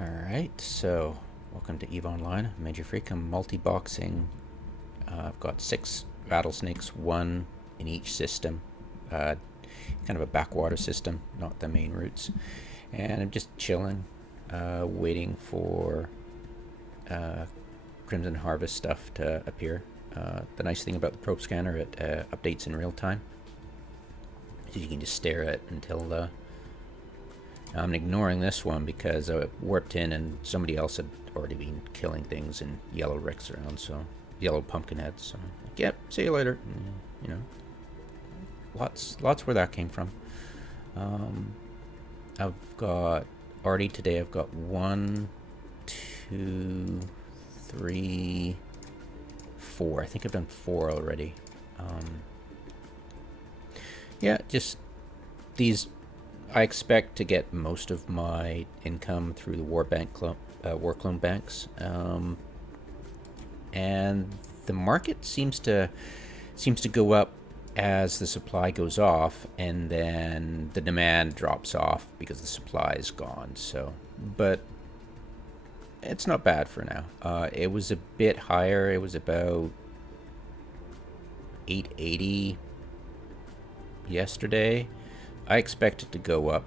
Alright, so welcome to EVE Online. Major Freak. I'm multi-boxing. I've got 6 rattlesnakes, 1 in each system. Kind of a backwater system, not the main routes. And I'm just chilling, waiting for Crimson Harvest stuff to appear. The nice thing about the probe scanner, it updates in real time. So you can just stare at it until I'm ignoring this one because I warped in and somebody else had already been killing things and yellow ricks around, so yellow pumpkin heads. So, like, yep, see you later. You know, lots where that came from. I've got already today. I've got 1, 2, 3, 4. I think I've done 4 already. Yeah, just these. I expect to get most of my income through the war clone banks, and the market seems to go up as the supply goes off, and then the demand drops off because the supply is gone. So, but it's not bad for now. It was a bit higher. It was about 880 yesterday. I expect it to go up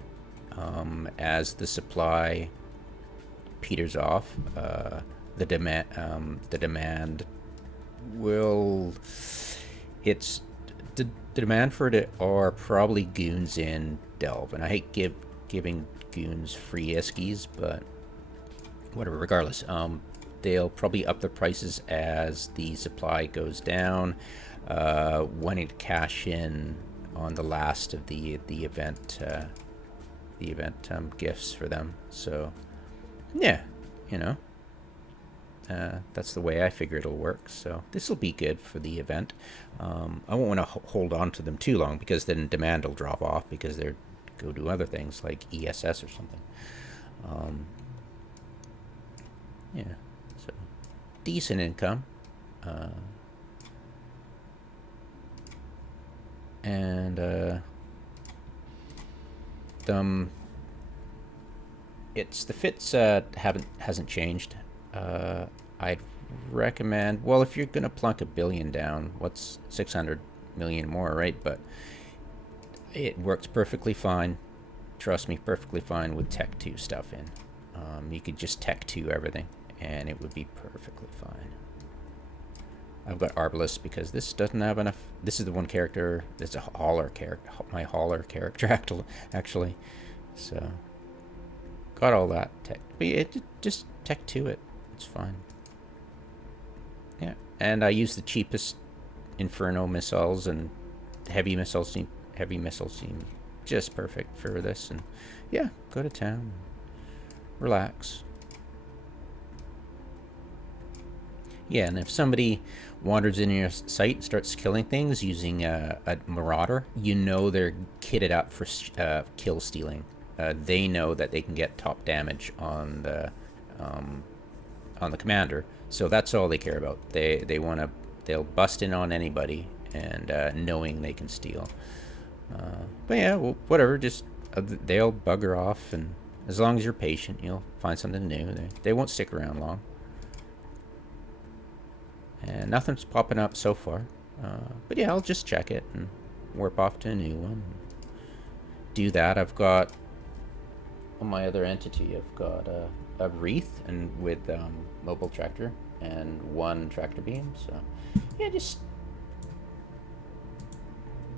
as the supply peters off. The demand will. It's the demand for it are probably goons in Delve, and I hate giving goons free iskies, but whatever. Regardless, they'll probably up the prices as the supply goes down, wanting to cash in on the last of the event gifts for them. So yeah, you know, that's the way I figure it'll work. So this will be good for the event. I won't want to hold on to them too long because then demand will drop off because they're go do other things like ESS or something. Yeah, so decent income. And it's the fits hasn't changed. I'd recommend, well, if you're gonna plunk $1 billion down, what's 600 million more, right? But it works perfectly fine. Trust me, perfectly fine with Tech 2 stuff in. You could just Tech 2 everything, and it would be perfectly fine. I've got Arbalest because this doesn't have enough. This is the one character that's a hauler character, my hauler character actually. So got all that tech, but it just Tech 2 it. It's fine. Yeah, and I use the cheapest Inferno missiles, and heavy missiles seem just perfect for this. And yeah, go to town, relax. Yeah, and if somebody wanders in your site and starts killing things using a marauder, you know they're kitted up for kill stealing. They know that they can get top damage on the commander, so that's all they care about. They'll bust in on anybody, and knowing they can steal. But yeah, well, whatever. Just they'll bugger off, and as long as you're patient, you'll find something new. They won't stick around long. And nothing's popping up so far. But yeah, I'll just check it and warp off to a new one. Do that. I've got, on my other entity, I've got a wreath and with mobile tractor and 1 tractor beam. So yeah, just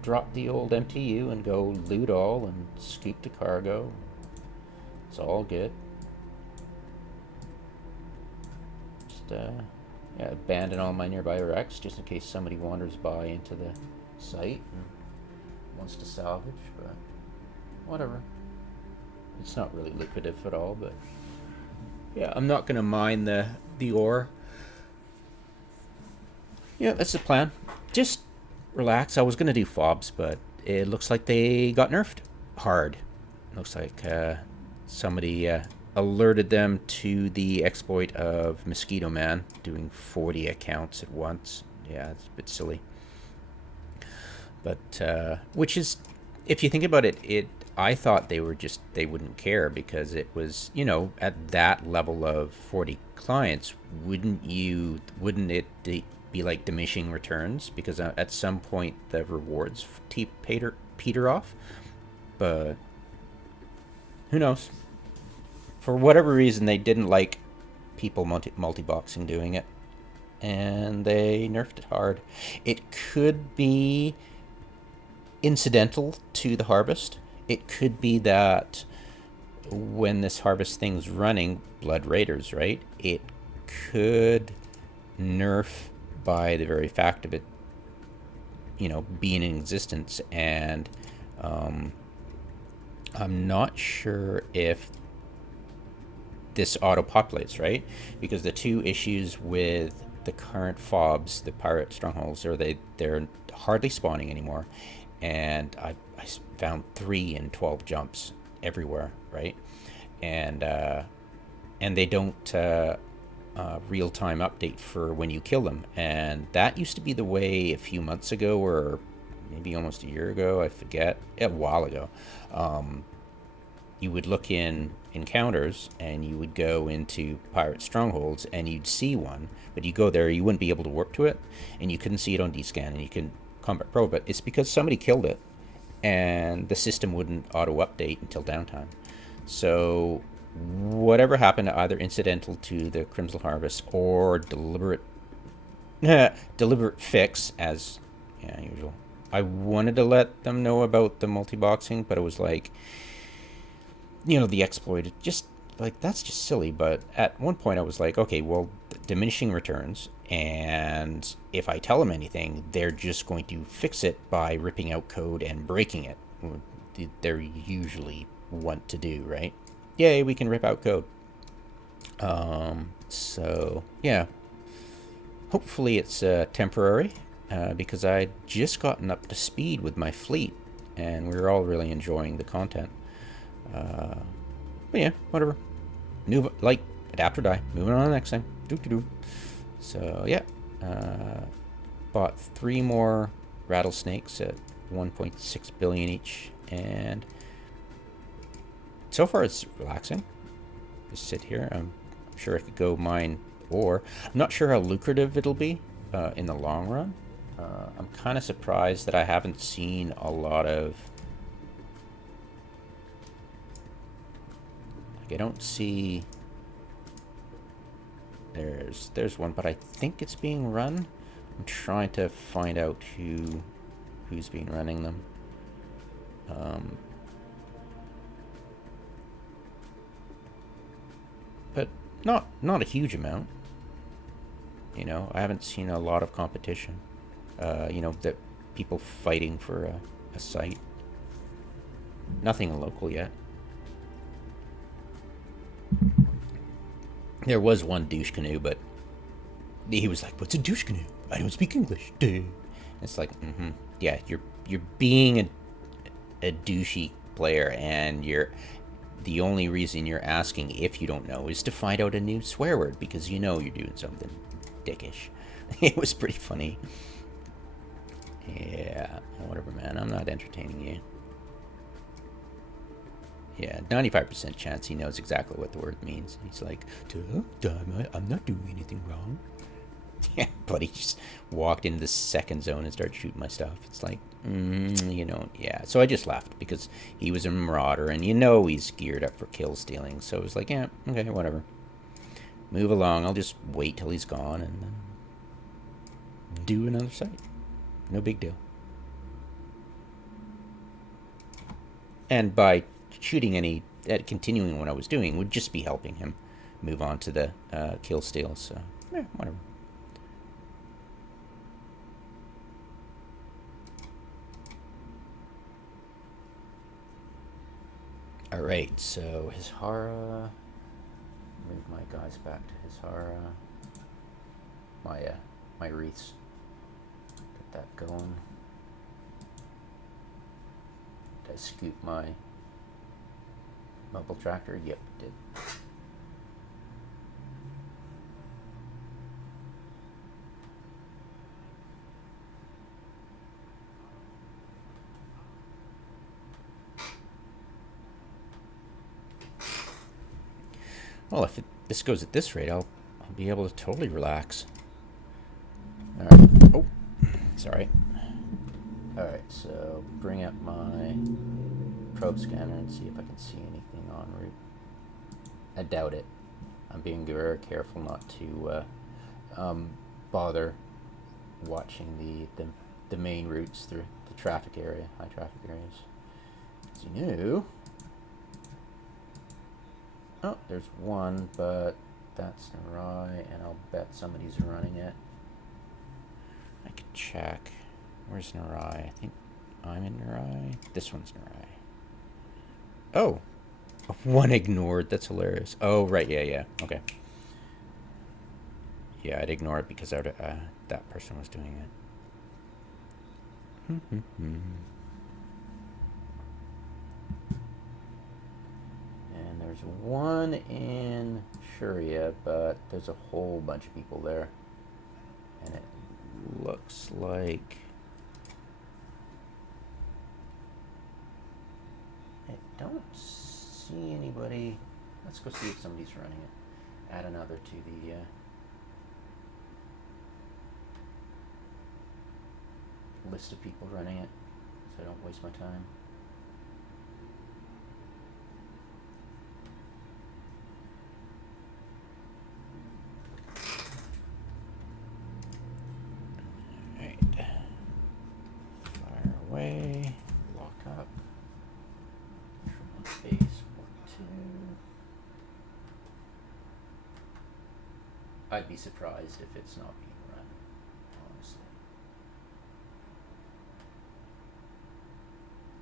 drop the old MTU and go loot all and scoop the cargo. It's all good. Just yeah, abandon all my nearby wrecks just in case somebody wanders by into the site and wants to salvage, but whatever. It's not really lucrative at all, but yeah, I'm not gonna mine the ore. Yeah, that's the plan. Just relax. I was gonna do fobs, but it looks like they got nerfed hard. Looks like somebody alerted them to the exploit of Mosquito Man doing 40 accounts at once. Yeah, it's a bit silly. But which is, if you think about it, I thought they wouldn't care because it was, at that level of 40 clients, wouldn't it be like diminishing returns? Because at some point the rewards peter off. But who knows? For whatever reason, they didn't like people multi-boxing doing it, and they nerfed it hard. It could be incidental to the harvest. It could be that when this harvest thing's running, Blood Raiders, right? It could nerf by the very fact of it, being in existence. And I'm not sure if this auto-populates, right? Because the two issues with the current fobs, the pirate strongholds, are they're hardly spawning anymore. And I found 3 in 12 jumps everywhere, right? And they don't real-time update for when you kill them. And that used to be the way a few months ago, or maybe almost a year ago, I forget, a while ago. You would look in encounters and you would go into pirate strongholds and you'd see one, but you go there, you wouldn't be able to warp to it, and you couldn't see it on D-Scan, and you can combat pro, but it's because somebody killed it and the system wouldn't auto update until downtime. So whatever happened, either incidental to the Crimson Harvest or deliberate fix, as usual. I wanted to let them know about the multi-boxing, but it was like, the exploit, just like, that's just silly. But at one point I was like, okay, well, diminishing returns, and if I tell them anything, they're just going to fix it by ripping out code and breaking it. They're usually want to do, right? Yay, we can rip out code. So yeah, hopefully it's temporary, because I'd just gotten up to speed with my fleet and we were all really enjoying the content. But yeah, whatever. New, like, adapt or die. Moving on to the next thing. Doo-doo-doo. So yeah, bought 3 more rattlesnakes at 1.6 billion each, and so far it's relaxing. Just sit here. I'm sure I could go mine ore. I'm not sure how lucrative it'll be in the long run. I'm kind of surprised that I haven't seen a lot of. I don't see. There's one, but I think it's being run. I'm trying to find out who's been running them. But not a huge amount. I haven't seen a lot of competition. That people fighting for a site. Nothing local yet. There was one douche canoe, but he was like, "What's a douche canoe? I don't speak English." Duh. It's like, yeah, you're being a douchey player, and the only reason you're asking if you don't know is to find out a new swear word, because you're doing something dickish. It was pretty funny. Yeah, whatever, man. I'm not entertaining you. Yeah, 95% chance he knows exactly what the word means. He's like, I'm not doing anything wrong. Yeah, but he just walked into the second zone and started shooting my stuff. It's like, yeah. So I just left because he was a marauder, and he's geared up for kill stealing. So it was like, yeah, okay, whatever. Move along. I'll just wait till he's gone and then do another site. No big deal. And by continuing what I was doing would just be helping him move on to the kill steal. So yeah, whatever. All right, so Hishara. Move my guys back to Hishara. My wreaths. Get that going. Did I scoop my mobile tractor? Yep, did. Well, if this goes at this rate, I'll be able to totally relax. All right. Oh, sorry. All right, so bring up my probe scanner and see if I can see anything en route. I doubt it. I'm being very careful not to bother watching the main routes through the traffic area, high traffic areas. As you know, oh, there's one, but that's Narai, and I'll bet somebody's running it. I could check. Where's Narai? I think I'm in Narai. This one's Narai. Oh, one ignored. That's hilarious. Oh, right. Yeah. Okay. Yeah, I'd ignore it because that person was doing it. And there's one in Shuria, but there's a whole bunch of people there. And it looks like... I don't see anybody. Let's go see if somebody's running it. Add another to the... list of people running it, so I don't waste my time. Alright. Fire away. Lock up. Base 1, 2. I'd be surprised if it's not being run, honestly.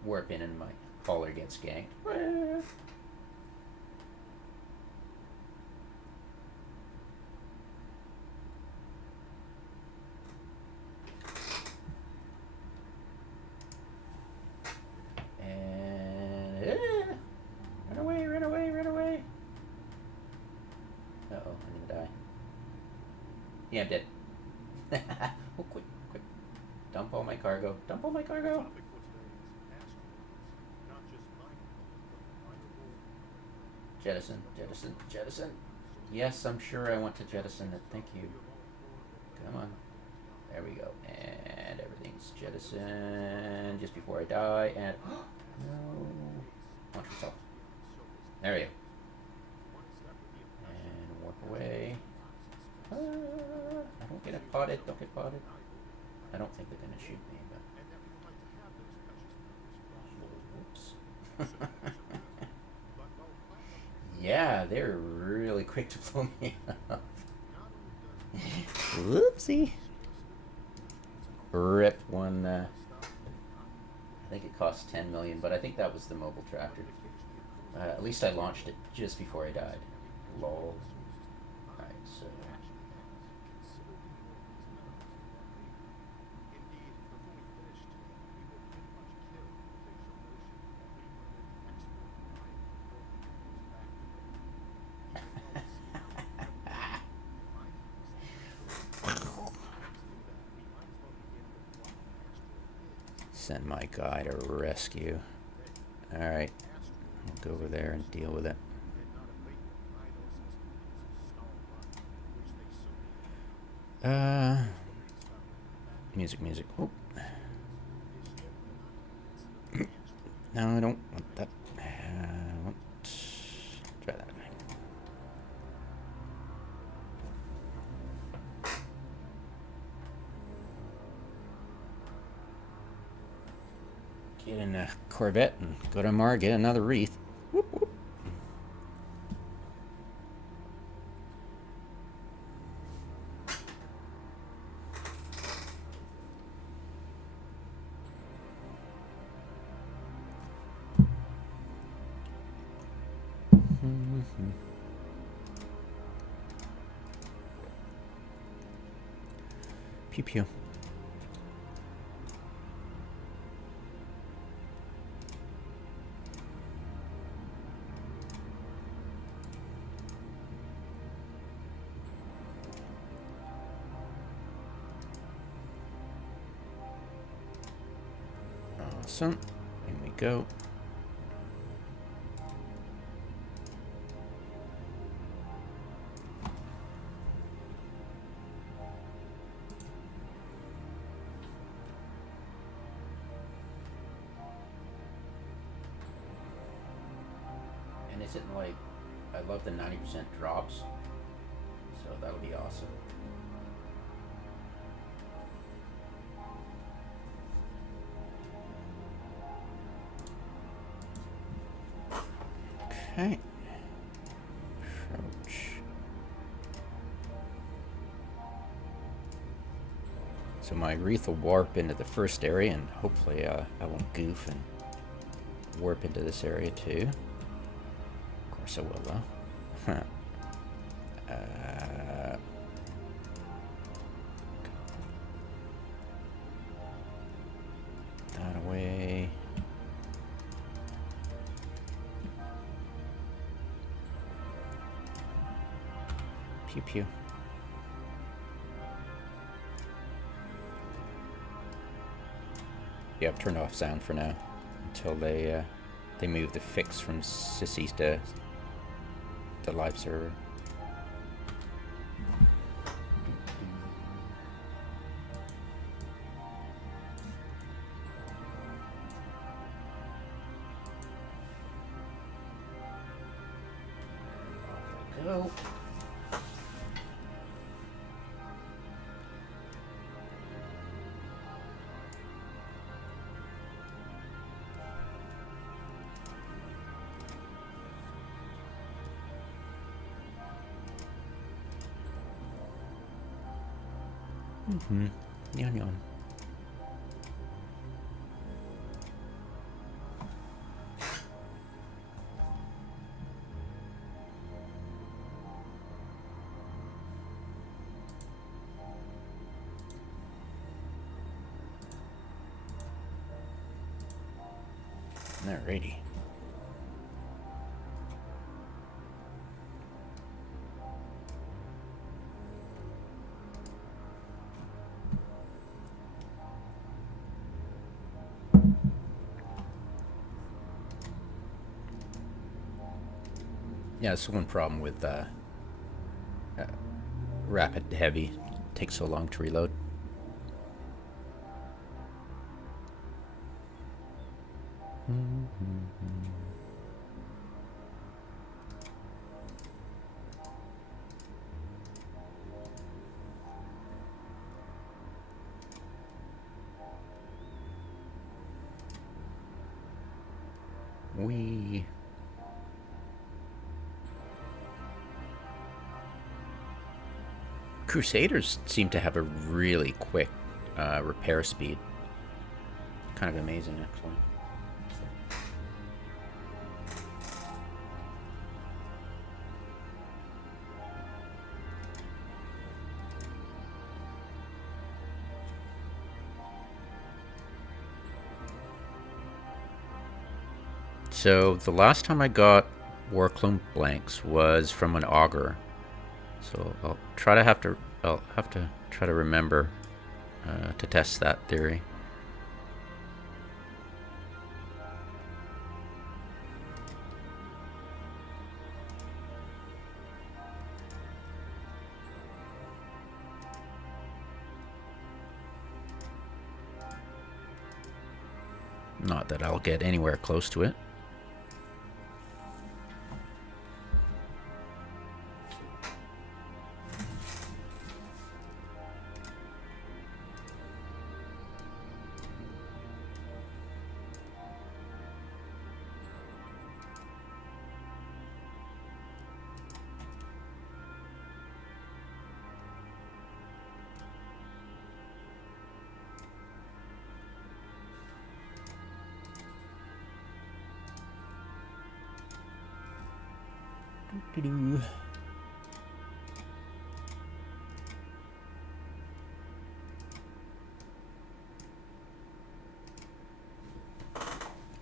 Warp in and my caller gets ganked. And run away, run away, run away. Uh-oh, I'm gonna die. Yeah, I'm dead. Oh, quick. Dump all my cargo. Dump all my cargo. Jettison. Yes, I'm sure I want to jettison it. Thank you. Come on. There we go. And everything's jettisoned just before I die. And no. Launch yourself. There you go. And warp away. I don't get potted. Don't get potted. I don't think they're going to shoot me, but... Whoops. Yeah, they're really quick to blow me up. Whoopsie. Rip one. I think it cost 10 million, but I think that was the mobile tractor. At least I launched it just before I died. Lol. Alright, so... Send my guy to rescue. Alright. I'll go over there and deal with it. Music. Oh. No, I don't want that. I want... Try that. Get in a Corvette and go to Mar, get another wreath. Whoop, whoop. Pew pew. Awesome. In we go. it's hitting like, I love the 90% drops, so that'll be awesome. Okay. Approach. So my wreath will warp into the first area, and hopefully I won't goof and warp into this area too. Of course I will though. That away. Pew pew. Yeah, I've turned off sound for now until they move the fix from sissies to the live server. Go. Nyan nyan. Alrighty. Yeah, that's one problem with rapid heavy. It takes so long to reload. Wee. Crusaders seem to have a really quick repair speed. Kind of amazing, actually. So the last time I got Warclone blanks was from an augur. So I'll have to try to remember to test that theory. Not that I'll get anywhere close to it.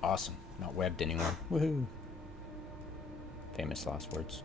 Awesome. Not webbed anymore. Woohoo. Famous last words.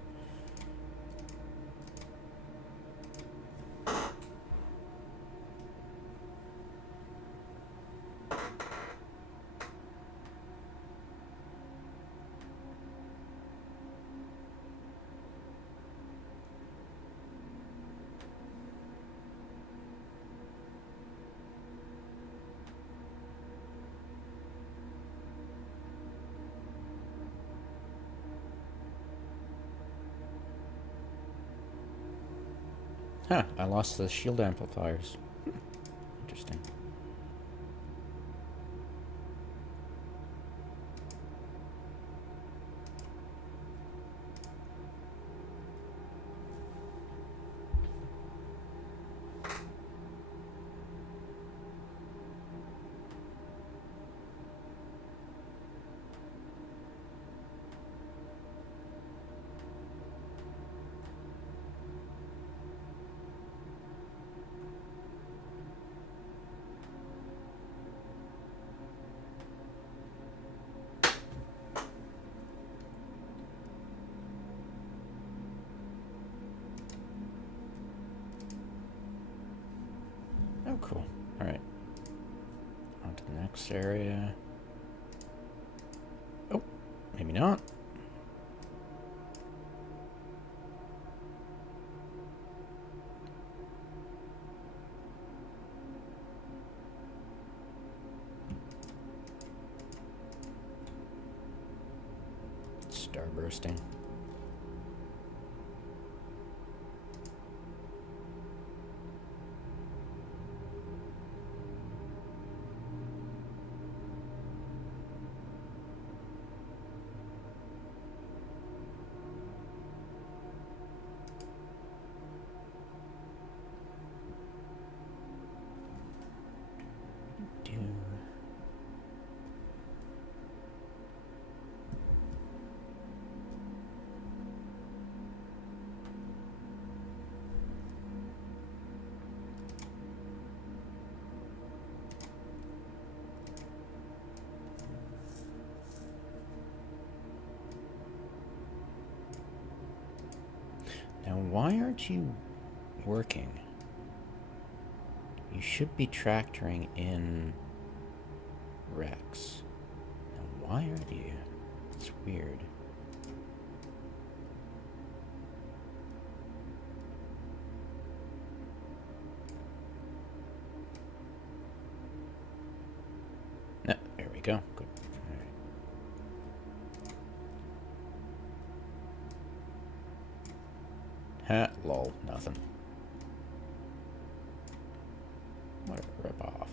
Huh, I lost the shield amplifiers. Interesting. Oh, cool. Alright. On to the next area. Oh, maybe not. Starbursting. Now, why aren't you working? You should be tractoring in Rex. Now, why aren't you? It's weird. No, there we go. Good. Ha, lol, nothing. What a ripoff.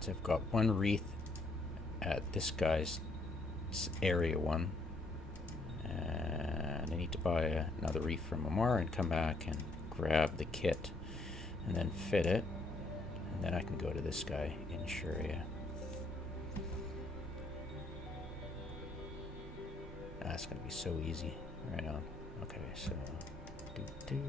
So I've got one wreath at this guy's area one, and I need to buy another wreath from Amar and come back and grab the kit and then fit it, and then I can go to this guy in Shuria. That's gonna be so easy. Right on. Okay, so do.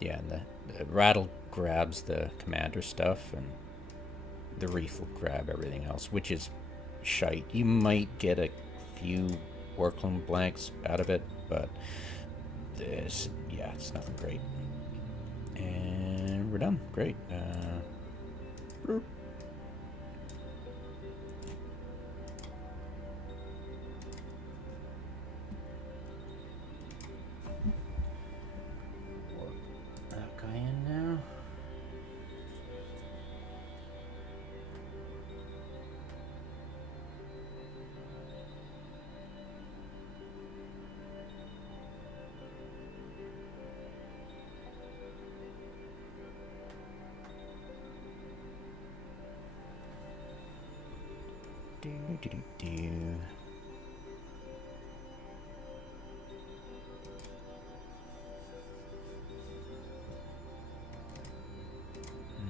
Yeah, and the rattle grabs the commander stuff, and the reef will grab everything else, which is shite. You might get a few workloom blanks out of it, but this, yeah, it's nothing great. And we're done. Great. That guy in now.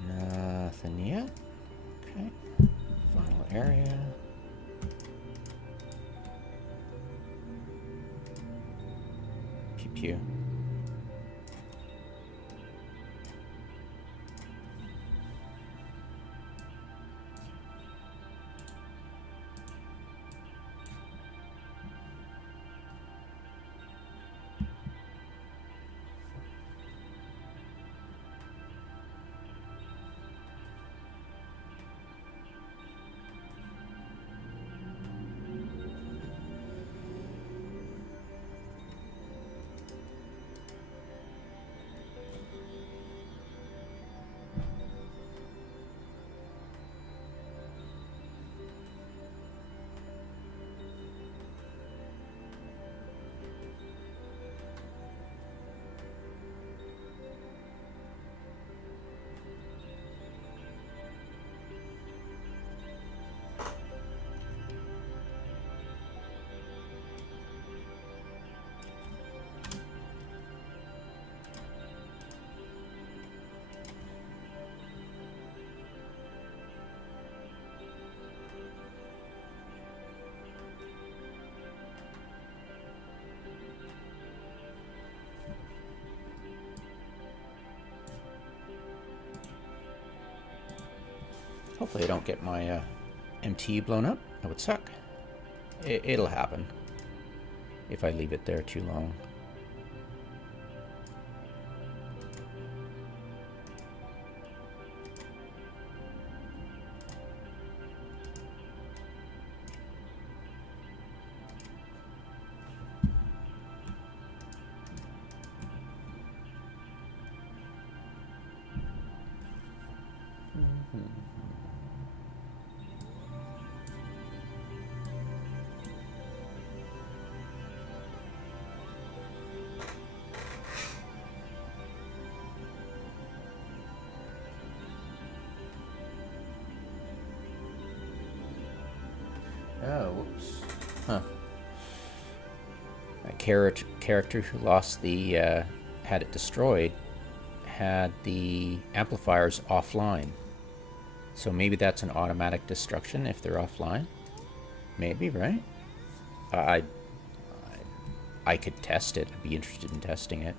Nothing yet. Okay. Final area. Pew pew. Hopefully I don't get my MT blown up. That would suck. It'll happen if I leave it there too long. Oh, whoops. Huh. That character who lost the, had it destroyed, had the amplifiers offline. So maybe that's an automatic destruction if they're offline. Maybe, right? I could test it. I'd be interested in testing it.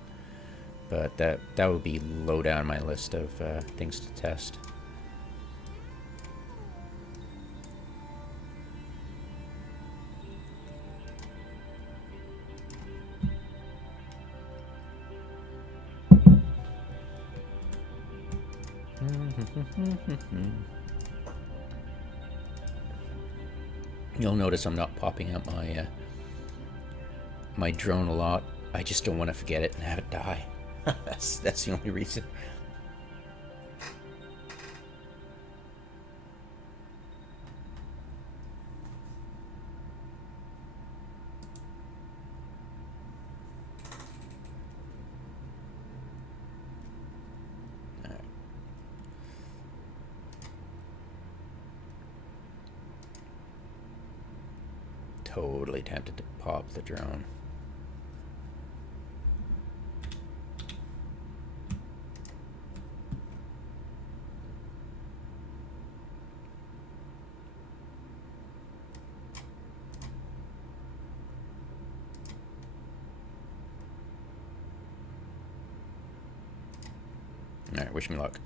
But that would be low down my list of things to test. You'll notice I'm not popping up my my drone a lot. I just don't want to forget it and have it die. That's the only reason. Totally tempted to pop the drone. Alright, wish me luck.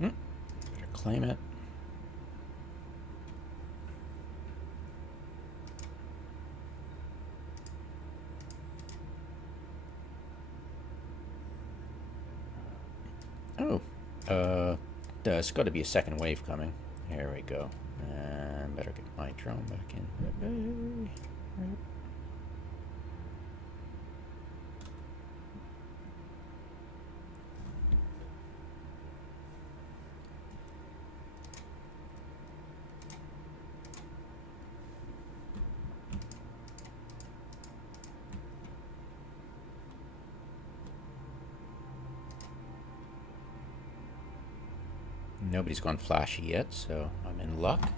Better claim it. Oh, there's got to be a second wave coming. Here we go. And better get my drone back in. Nobody's gone flashy yet, so I'm in luck.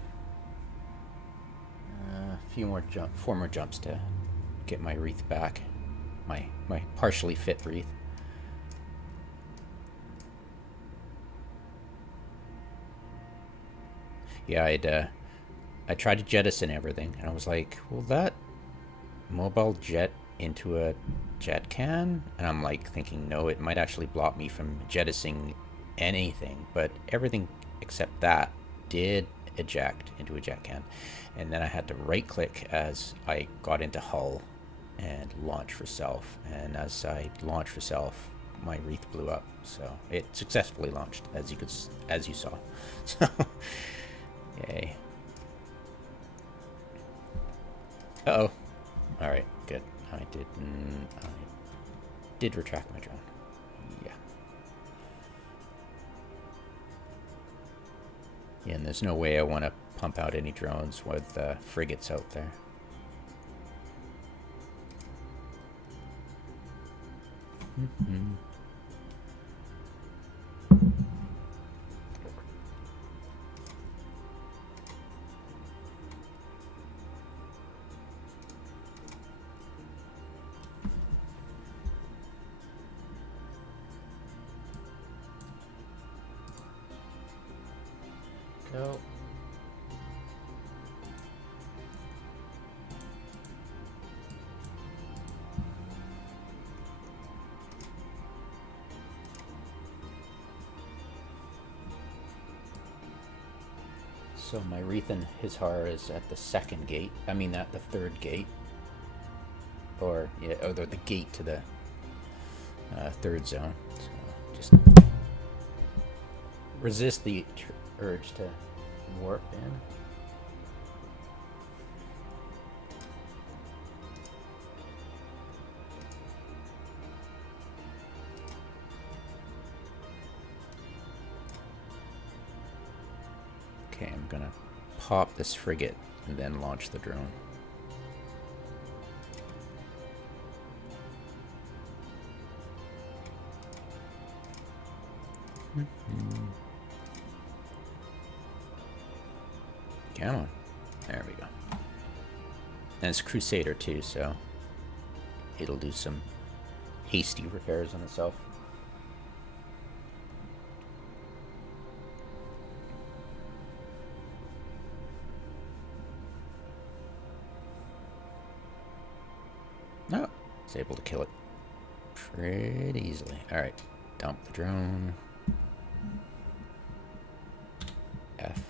Four more jumps to get my wreath back. My partially fit wreath. Yeah, I tried to jettison everything, and I was like, will that mobile jet into a jet can? And I'm like thinking, no, it might actually block me from jettisoning anything, but everything except that did eject into a jet can. And then I had to right click as I got into hull and launch for self, and as I launched for self, my wreath blew up. So it successfully launched, as you saw. So yay. Uh-oh. Alright, good. I did retract my drone. Yeah. Yeah, and there's no way I want to pump out any drones with frigates out there. Mm-hmm. Go. So my wreath and his har is at the second gate. I mean, at the third gate. Or, yeah, or the gate to the third zone. So just resist the urge to warp in. Okay, I'm gonna pop this frigate and then launch the drone. Come on. There we go. And it's Crusader too, so it'll do some hasty repairs on itself. No, it's able to kill it pretty easily. Alright, dump the drone. F.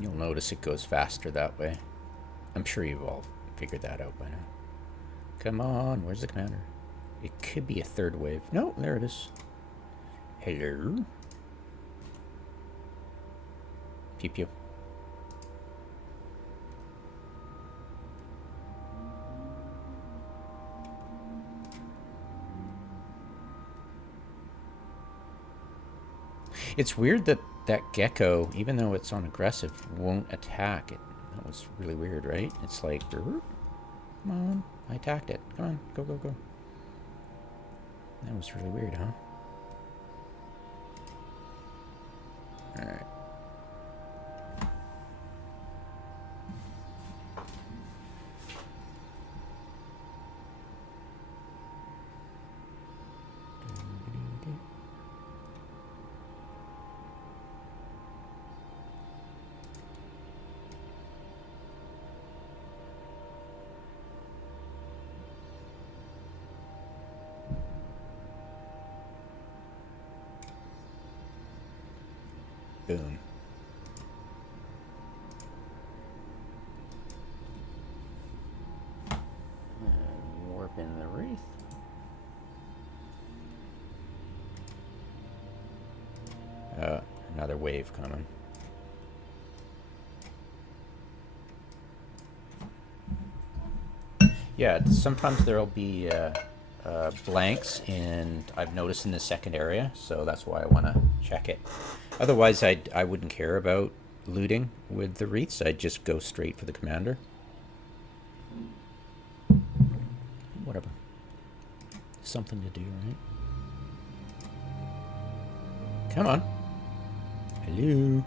You'll notice it goes faster that way. I'm sure you've all figured that out by now. Come on, where's the commander? It could be a third wave. No, there it is. Hello? Pew pew. It's weird that that gecko, even though it's on aggressive, won't attack it. That was really weird, right? It's like, come on, I attacked it. Come on, go, go, go. That was really weird, huh? Alright. Boom. in the wreath. Another wave coming. Yeah, sometimes there'll be blanks, and I've noticed in the second area, so that's why I want to check it. Otherwise, I wouldn't care about looting with the wreaths. I'd just go straight for the commander. Whatever. Something to do, right? Come on. Hello.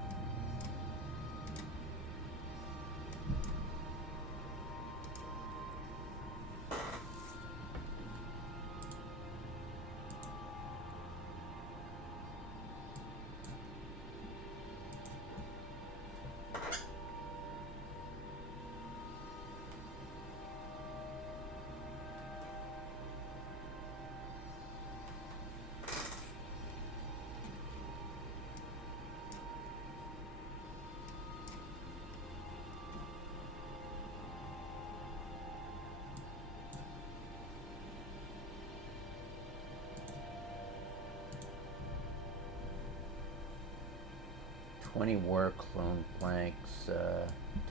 War clone planks,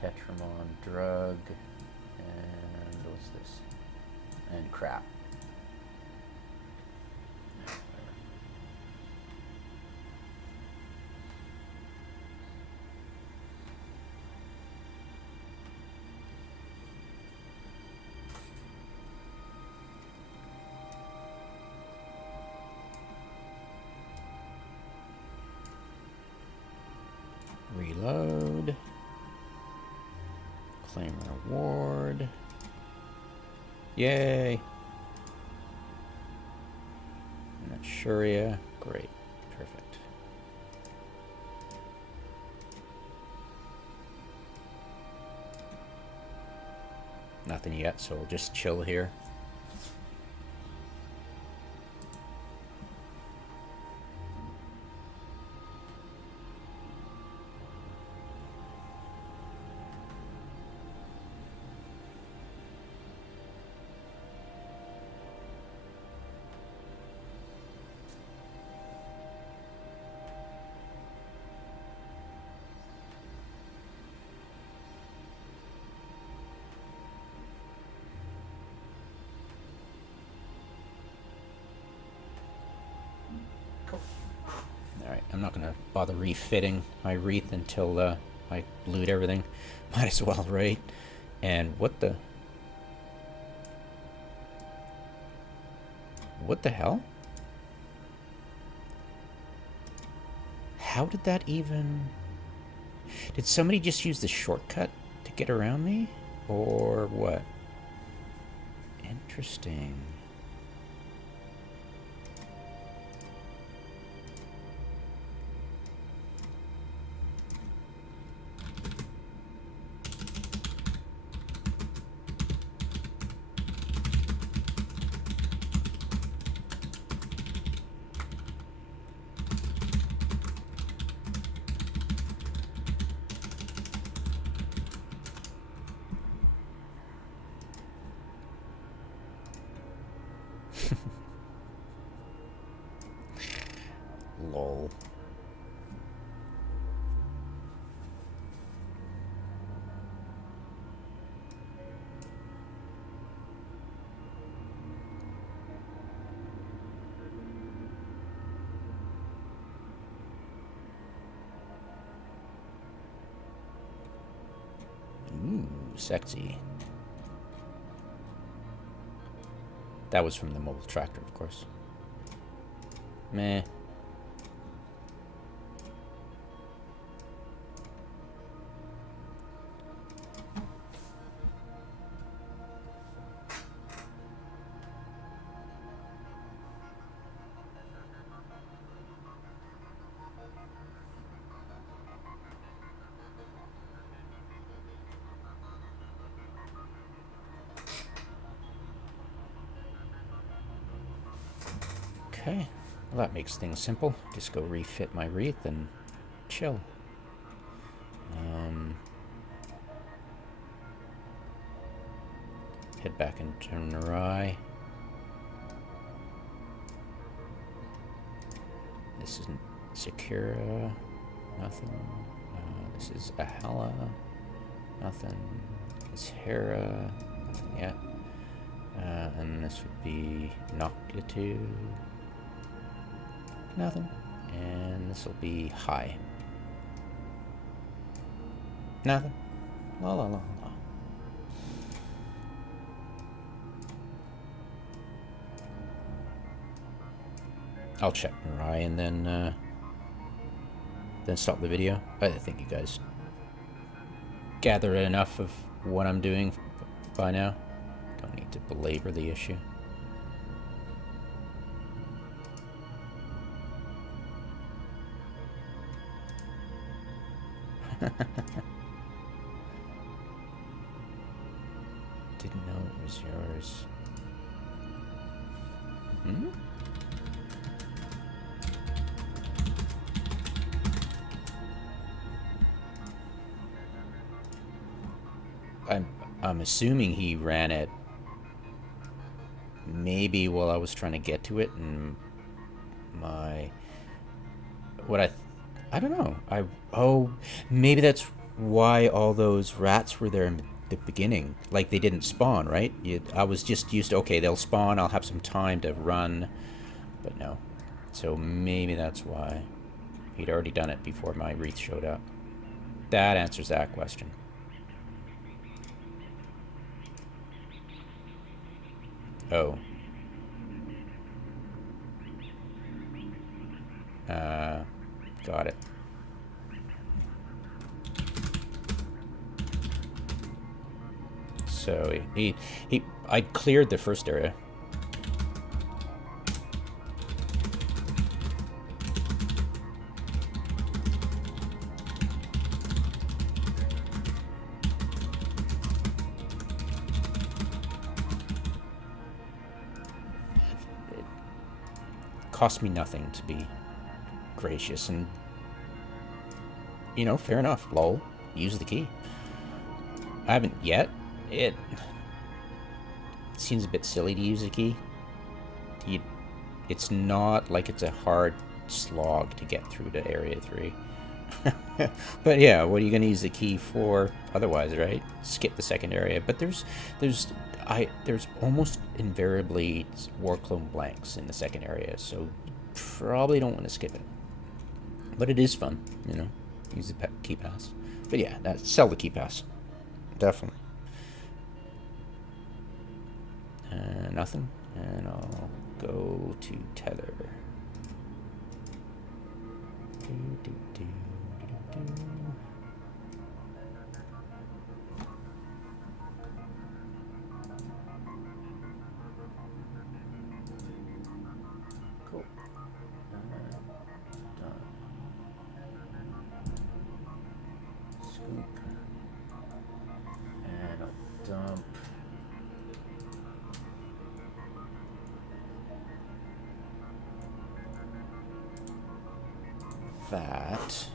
Tetramon drug, and what's this? And crap. Reload. Claim reward. Yay. Manchuria. Great. Perfect. Nothing yet, so we'll just chill here. Alright, I'm not going to bother refitting my wreath until I loot everything. Might as well, right? And what the... What the hell? How did that even... Did somebody just use the shortcut to get around me? Or what? Interesting. Lol. Ooh, sexy. That was from the mobile tractor, of course. Meh. Okay, well that makes things simple. Just go refit my wreath and chill. Head back and turn the rye. this isn't Sakura. Nothing. This is Ahala. Nothing. It's Hera. Nothing yet. And this would be Noctitu. Nothing. And this will be High. Nothing. La la la la. I'll check Mirai and then stop the video. I think you guys gathered enough of what I'm doing by now. Don't need to belabor the issue. Didn't know it was yours. Hmm? I'm assuming he ran it maybe while I was trying to get to it, and I don't know. Oh, maybe that's why all those rats were there in the beginning. Like, they didn't spawn, right? I was just used to, okay, they'll spawn, I'll have some time to run, but no. So maybe that's why. He'd already done it before my wreath showed up. That answers that question. Oh. Got it. So I cleared the first area. Cost me nothing to be gracious, and you know, fair enough. Lol, use the key. I haven't yet. It seems a bit silly to use a key. It's not like it's a hard slog to get through to Area 3. But yeah, what are you going to use the key for otherwise, right? Skip the second area. But there's almost invariably war clone blanks in the second area, so you probably don't want to skip it. But it is fun, you know. Use the key pass. But yeah, sell the key pass. Definitely. Nothing. And I'll go to tether. Cool. Done. Scoop. And I'll dump. That.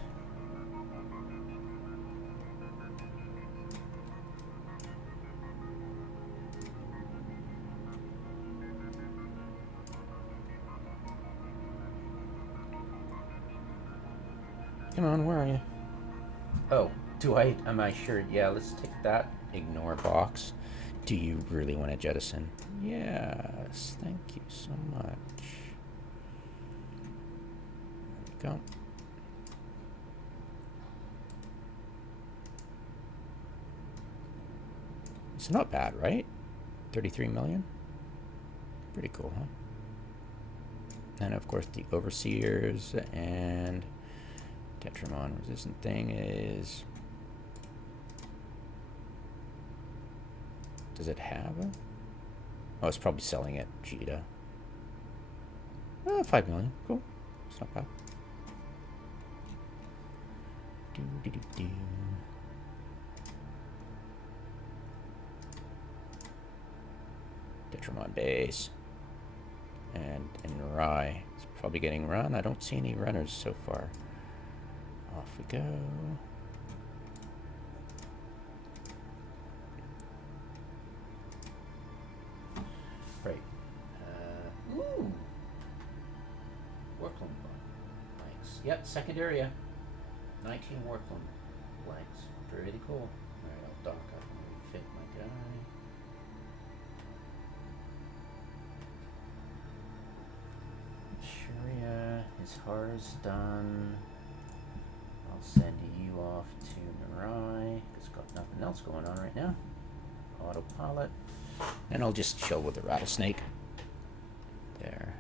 Come on, where are you? Oh, am I sure? Yeah, let's take that ignore box. Do you really want to jettison? Yes, thank you so much. There we go. It's not bad, right? 33 million? Pretty cool, huh? And of course the Overseers and Tetramon resistant thing is... Does it have a... Oh, it's probably selling it, Cheetah. 5 million, cool. It's not bad. Do. Tetramon base. And Rye. It's probably getting run. I don't see any runners so far. Off we go. Right. Ooh! Work on. Yep, second area. 19 Warplane blanks. Pretty cool. Alright, I'll dock up and fit my guy. Sharia, his har's done. I'll send you off to Narai. It's got nothing else going on right now. Autopilot. And I'll just chill with the rattlesnake. There.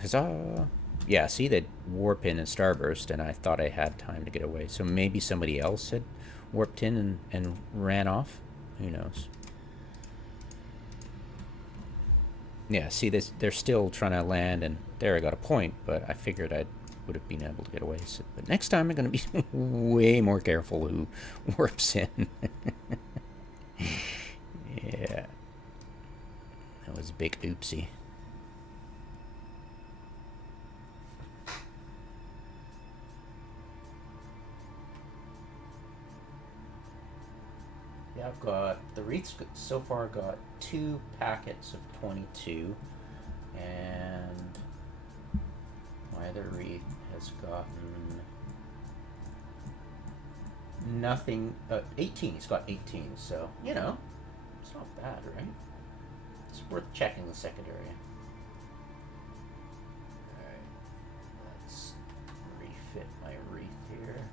Huzzah! Yeah, see, that warp in and starburst, and I thought I had time to get away. So maybe somebody else had warped in and ran off. Who knows? Yeah, see, they're still trying to land, and there I got a point, but I figured I would have been able to get away. So, but next time I'm going to be way more careful who warps in. Yeah. That was a big oopsie. Yeah, I've got, the wreath's so far got 2 packets of 22, and my other wreath has gotten nothing, 18, he's got 18, so, you know, it's not bad, right? It's worth checking the second area. Alright, let's refit my wreath here.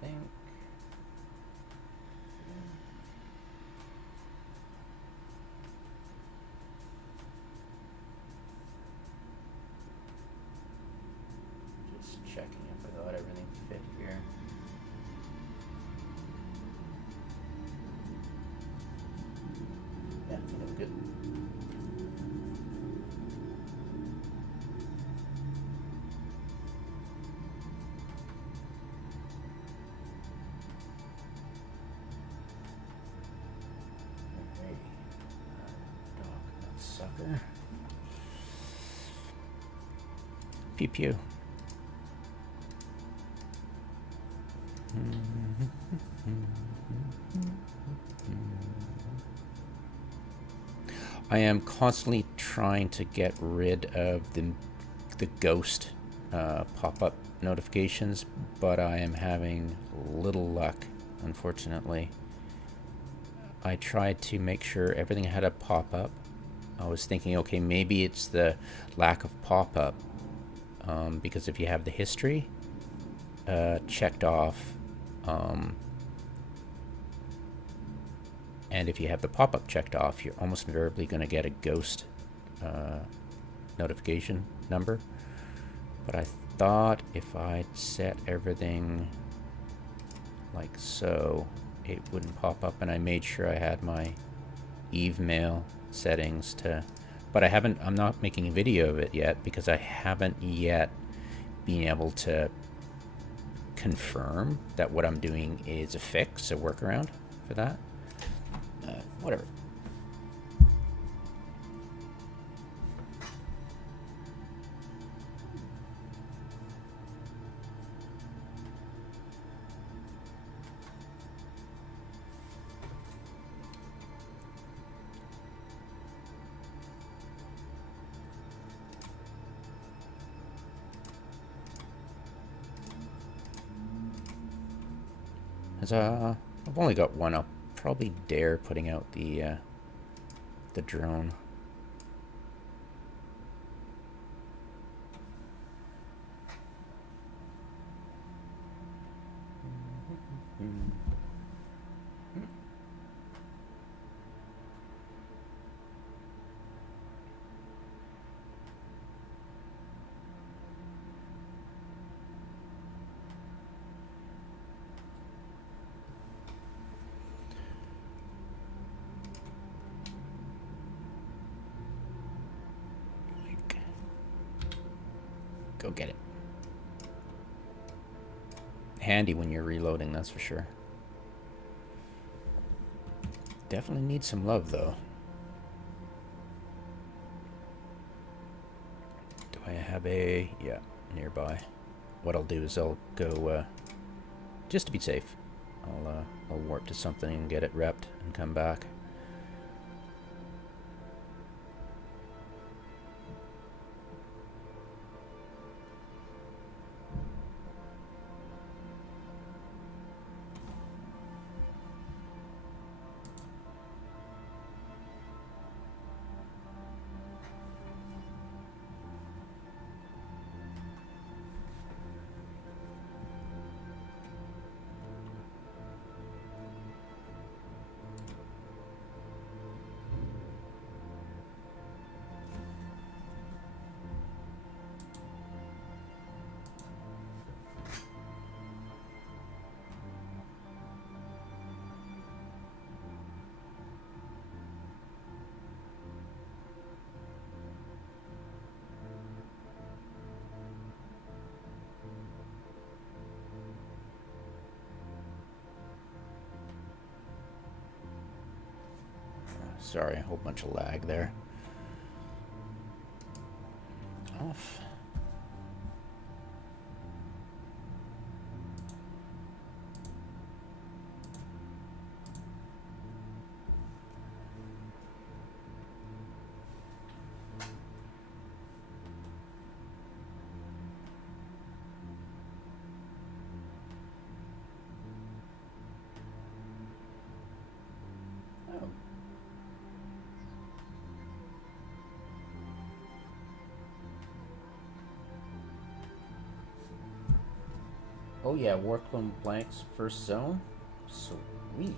Think. Just checking if I got everything fit here. Yeah, I think I'm good. Sucker. Pew pew. I am constantly trying to get rid of the ghost pop-up notifications, but I am having little luck, unfortunately. I tried to make sure everything had a pop-up. I was thinking, okay, maybe it's the lack of pop-up, because if you have the history checked off, and if you have the pop-up checked off, you're almost invariably going to get a ghost notification number. But I thought if I'd set everything like so, it wouldn't pop up, and I made sure I had my Eve mail settings to, but I'm not making a video of it yet because I haven't yet been able to confirm that what I'm doing is a fix, a workaround for that. Whatever. I've only got one. I'll probably dare putting out the drone. Go get it. handy when you're reloading, that's for sure. Definitely need some love, though. Do I have a... yeah, nearby. What I'll do is I'll go, just to be safe, I'll warp to something and get it repped and come back. Sorry, a whole bunch of lag there. Off. Oh yeah, Warclone Blank's first zone? Sweet.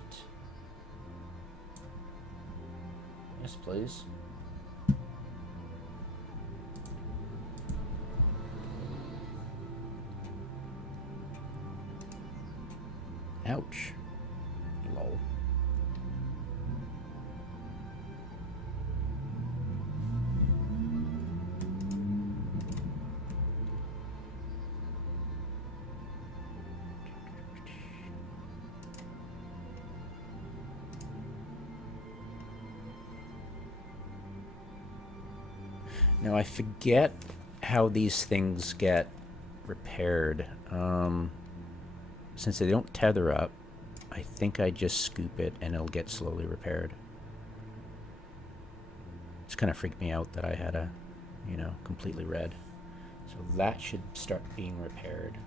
Yes, please. Ouch. Lol. Now I forget how these things get repaired. Since they don't tether up, I think I just scoop it and it'll get slowly repaired. It's kind of freaked me out that I had a, you know, completely red. So that should start being repaired.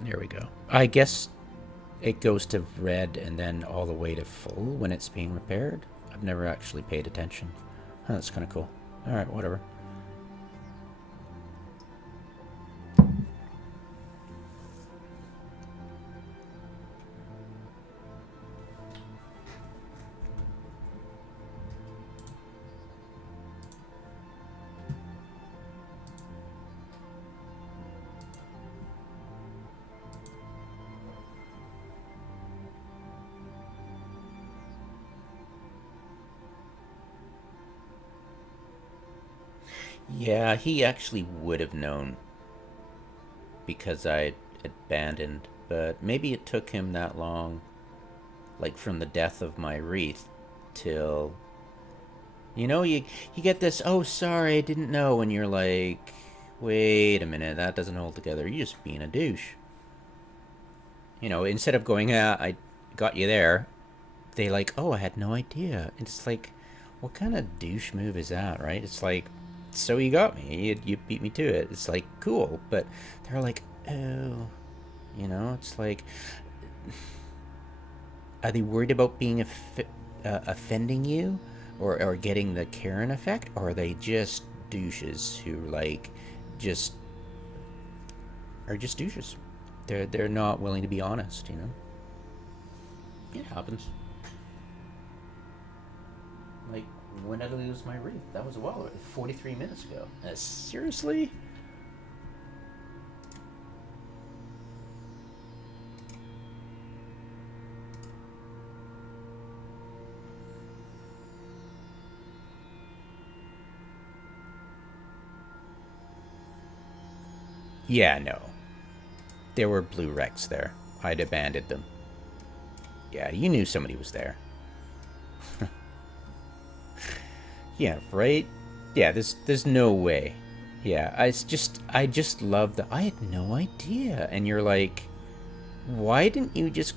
There we go. I guess it goes to red and then all the way to full when it's being repaired. I've never actually paid attention. Huh, that's kind of cool. Alright, whatever. Yeah, he actually would have known because I abandoned, but maybe it took him that long, like from the death of my wreath till, you know, you get this, oh sorry, I didn't know, and you're like, wait a minute, that doesn't hold together. You're just being a douche. You know, instead of going, I got you there, they like, oh, I had no idea. And it's like, what kind of douche move is that, right? It's like, so you got me, you beat me to it. It's like, cool, but they're like, oh, you know, it's like, are they worried about being offending you, or getting the Karen effect, or are they just douches who like just are just douches? They're not willing to be honest, you know. It happens. Like, when did I lose my wreath? That was a while ago. 43 minutes ago. Seriously? Yeah, no. There were blue wrecks there. I'd abandoned them. Yeah, you knew somebody was there. Yeah, right? Yeah, there's no way. Yeah, I just love that. I had no idea. And you're like, why didn't you just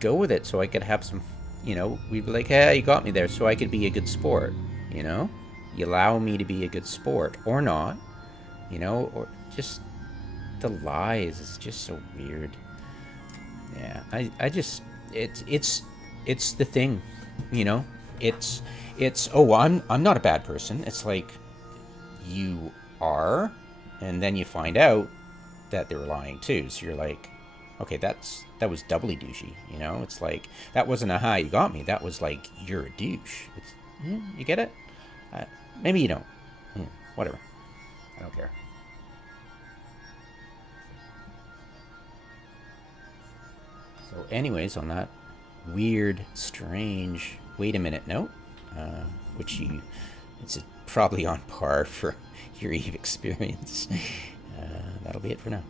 go with it so I could have some, we'd be like, hey, you got me there so I could be a good sport, you know? You allow me to be a good sport or not, or just the lies is just so weird. Yeah, I just it's the thing, you know. It's oh I'm not a bad person. It's like you are, and then you find out that they were lying too. So you're like, okay, that was doubly douchey, you know. It's like that wasn't a hi you got me. That was like you're a douche. It's you get it? Maybe you don't. Whatever. I don't care. So, anyways, on that weird, strange, wait a minute note, which it's probably on par for your Eve experience. That'll be it for now.